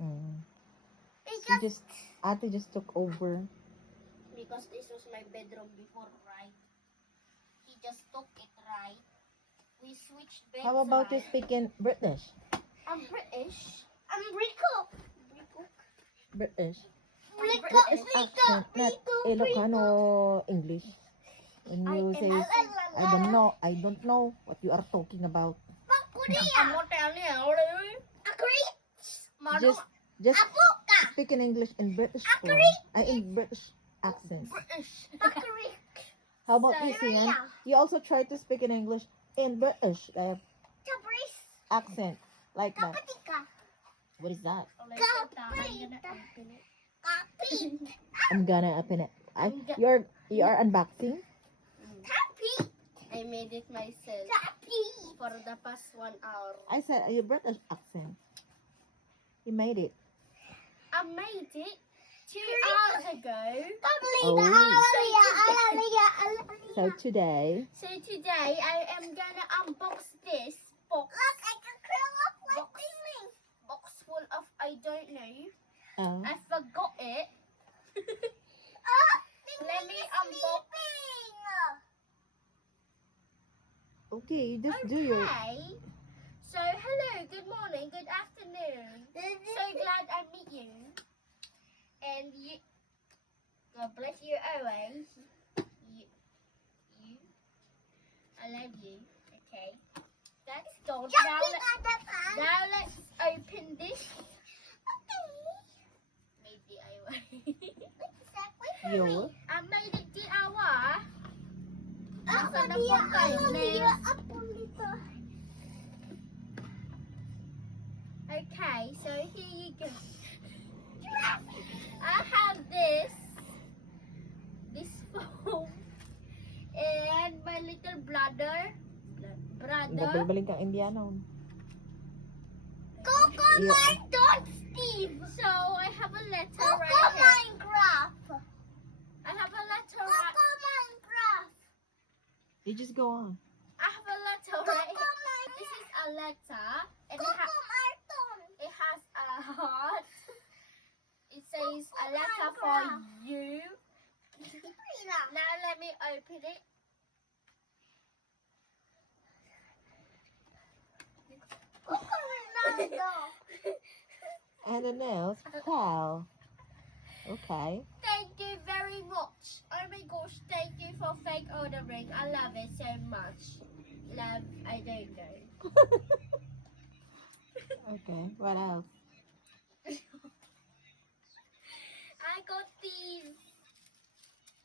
Mm. It's You just, Ate just took over. because this was my bedroom before, right? He just took it, right? We switched beds, How about you right? speak in British? I'm British. I'm Rico. British. Rico. British accent, not Ilocano English. When you say, I don't know what you are talking about. I'm not telling you. Just speak in English in British form. In British accent. British. How about you, Sian? You also try to speak in English in British accent, like that. What is that? I'm gonna open it. You are unboxing. I made it myself for the past 1 hour. I said your British accent. You made it. I made it 2 hours ago. So today, So today I am gonna unbox this box. Box full of I don't know. I forgot it. Let me unbox. okay, just do your. Okay. So hello, good morning, good afternoon. So glad I meet you. And you, God bless you always. You, I love you. Okay, that's good. Now let's open this. Made DIY. Your. I made it DIY. Nasa na po tayo, Nels? Okay, so here you go. I have this foam and my little brother. Nagbalbaling kang Indiano. Steve. So I have a letter right here. I have a letter right. You just go on. I have a letter right here. This is a letter, and it has a heart. It says a letter for you. Now let me open it. And the nails. Wow. Okay. Thank you very much. Oh my gosh, thank you for fake ordering. I love it so much. Love, I don't know. Okay. What else? I got these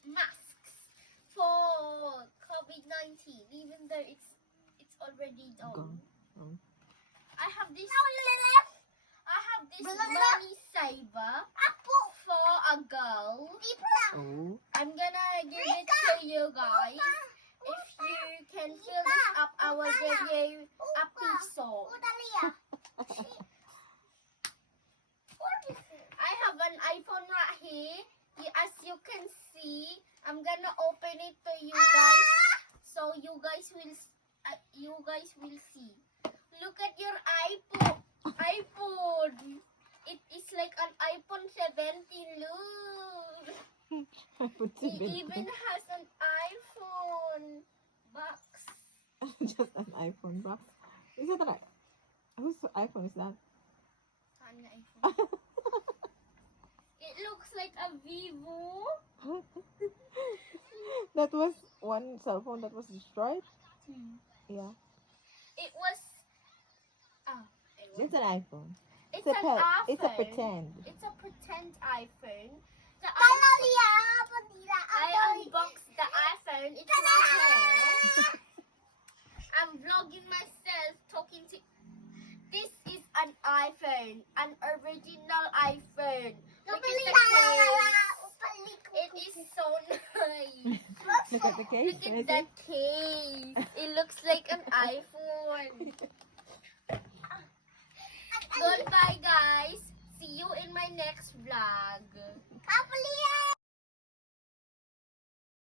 masks for COVID-19, even though it's already done. Gone. Oh. I have this money saver for a girl. Oh. I'm gonna give it to you guys. If you can fill this up, I will give you a peso. I have an iPhone right here. As you can see, I'm gonna open it to you guys, so you guys will see. Look at your iPhone. It is like an iPhone 17. Look. It even has an iPhone box. Just an iPhone box. Is that right? Whose iPhone is that? An iPhone. It looks like a Vivo. That was one cell phone that was destroyed? Yeah. It was. It's an iPhone. It's an iPhone. It's a pretend. It's a pretend iPhone. I unboxed the iPhone. It's right here. I'm vlogging myself talking to. This is an iPhone, an original iPhone. Look at the case. It is so nice. Look at the case. Look at the case. It looks like an iPhone. Goodbye, guys. See you in my next vlog.